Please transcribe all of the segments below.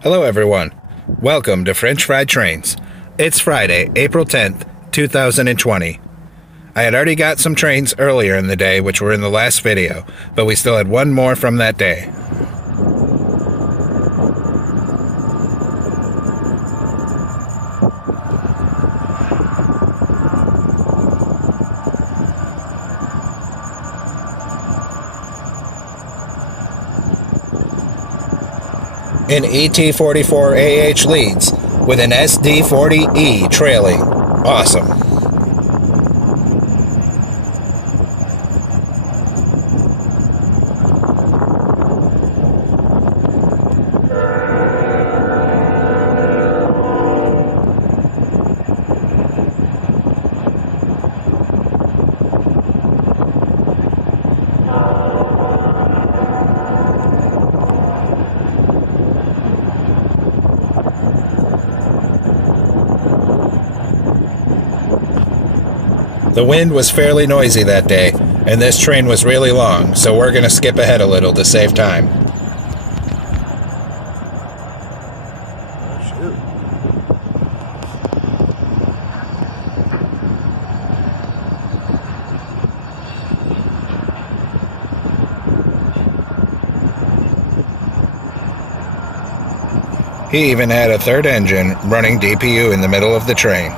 Hello everyone. Welcome to French Fried Trains. It's Friday, April 10th, 2020. I had already got some trains earlier in the day which were in the last video, but we still had one more from that day. An ET44AH leads, with an SD40E trailing. Awesome. The wind was fairly noisy that day, and this train was really long, so we're going to skip ahead a little to save time. He even had a third engine running DPU in the middle of the train.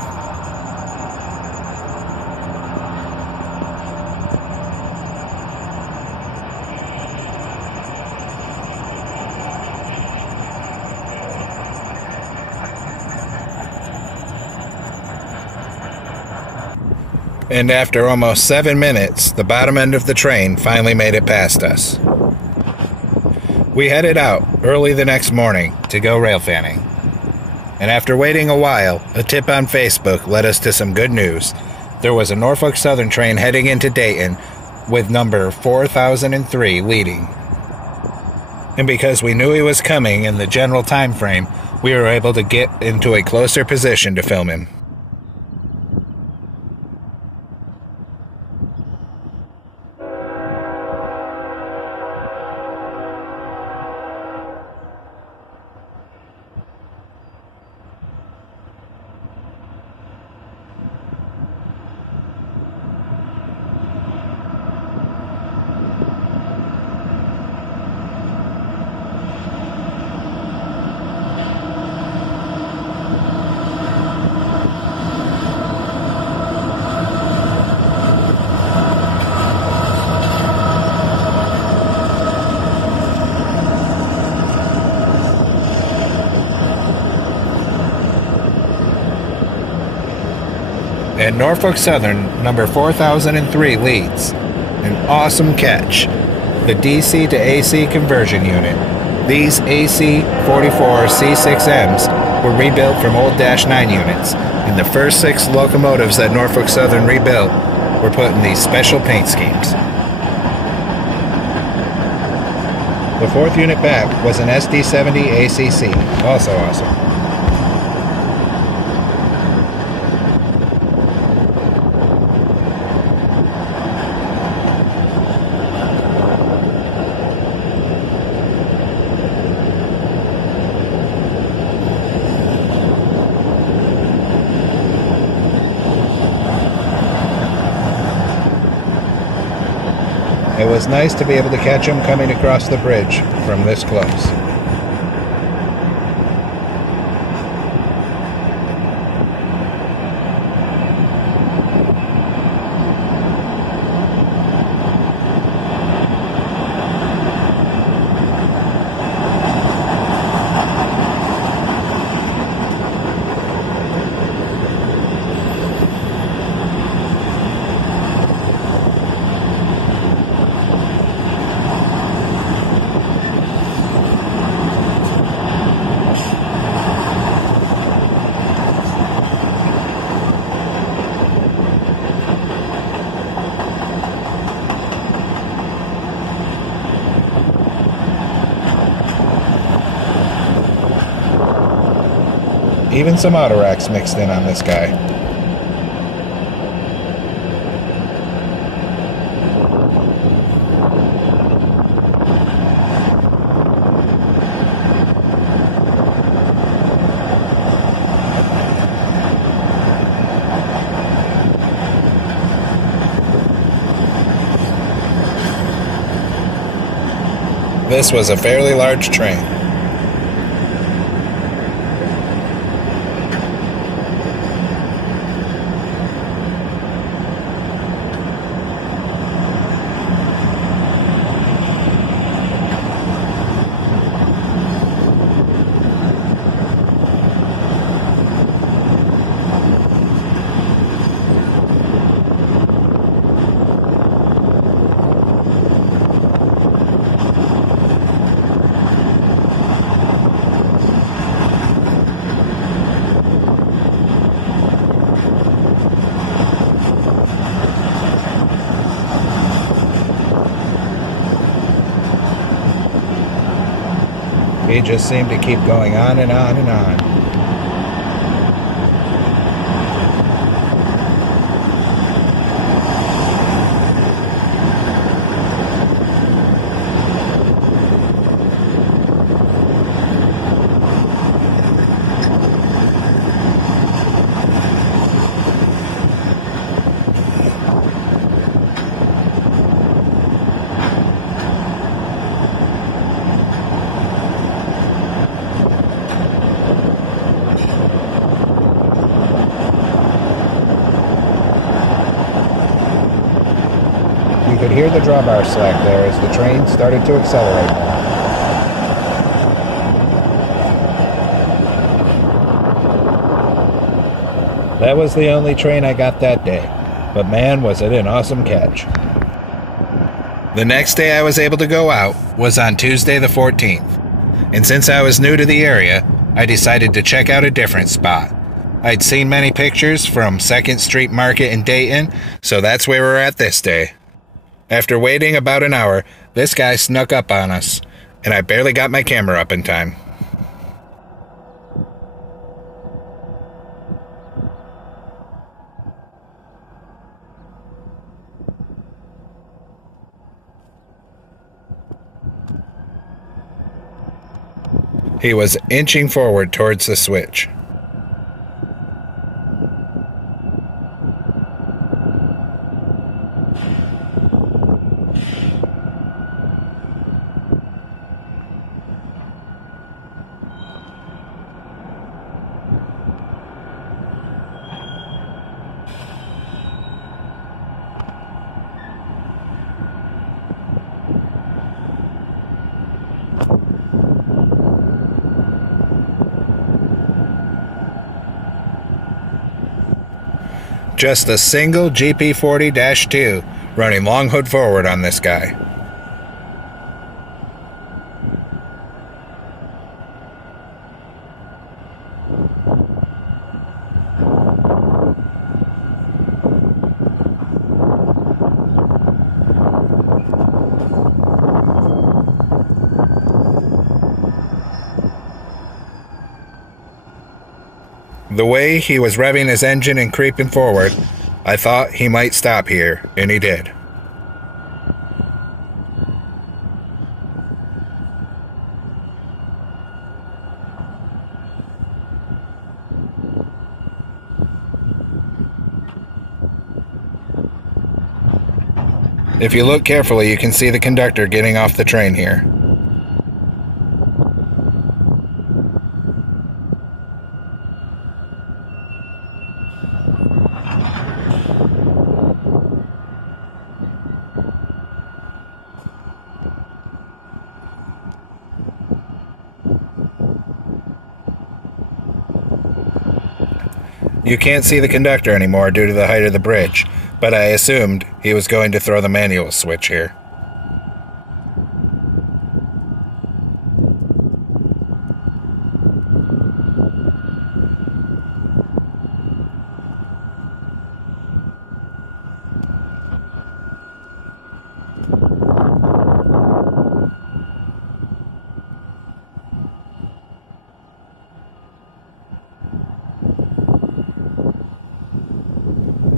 And after almost 7 minutes, the bottom end of the train finally made it past us. We headed out early the next morning to go rail fanning. And after waiting a while, a tip on Facebook led us to some good news. There was a Norfolk Southern train heading into Dayton with number 4003 leading. And because we knew he was coming in the general time frame, we were able to get into a closer position to film him. And Norfolk Southern number 4003 leads. An awesome catch. The DC to AC conversion unit. These AC 44 C6Ms were rebuilt from old Dash 9 units, and the first 6 locomotives that Norfolk Southern rebuilt were put in these special paint schemes. The 4th unit back was an SD70 ACC, also awesome. It was nice to be able to catch him coming across the bridge from this close. Even some auto racks mixed in on this guy. This was a fairly large train. He just seemed to keep going on and on and on. You could hear the drawbar slack there as the train started to accelerate more. That was the only train I got that day, but man, was it an awesome catch. The next day I was able to go out was on Tuesday the 14th, and since I was new to the area, I decided to check out a different spot. I'd seen many pictures from 2nd Street Market in Dayton, so that's where we're at this day. After waiting about an hour, this guy snuck up on us, and I barely got my camera up in time. He was inching forward towards the switch. Just a single GP40-2 running long hood forward on this guy. The way he was revving his engine and creeping forward, I thought he might stop here, and he did. If you look carefully, you can see the conductor getting off the train here. You can't see the conductor anymore due to the height of the bridge, but I assumed he was going to throw the manual switch here.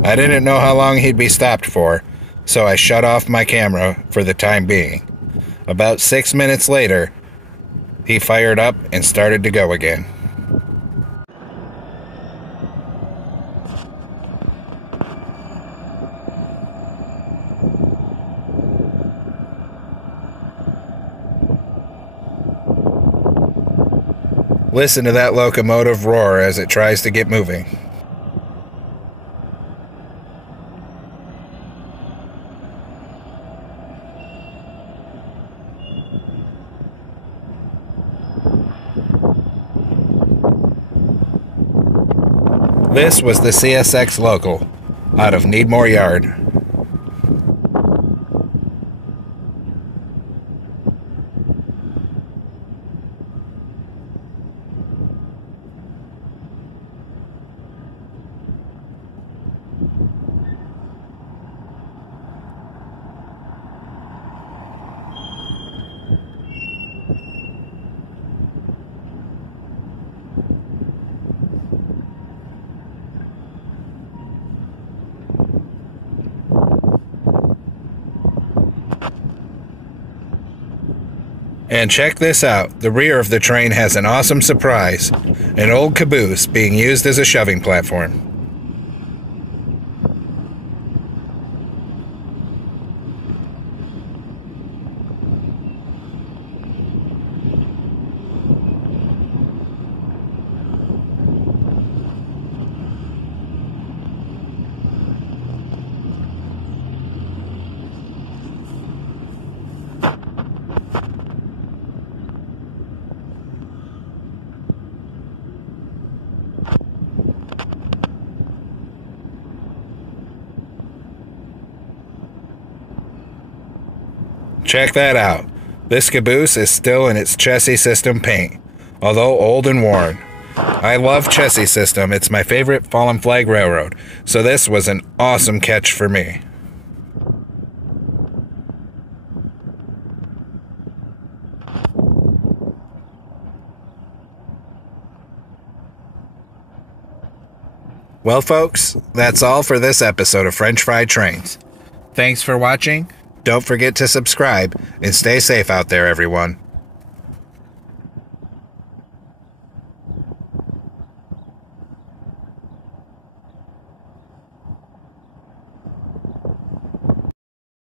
I didn't know how long he'd be stopped for, so I shut off my camera for the time being. About 6 minutes later, he fired up and started to go again. Listen to that locomotive roar as it tries to get moving. This was the CSX local, out of Needmore Yard. And check this out, the rear of the train has an awesome surprise, an old caboose being used as a shoving platform. Check that out. This caboose is still in its Chessie System paint, although old and worn. I love Chessie System, it's my favorite fallen flag railroad, so this was an awesome catch for me. Well folks, that's all for this episode of French Fried Trains. Thanks for watching. Don't forget to subscribe, and stay safe out there, everyone.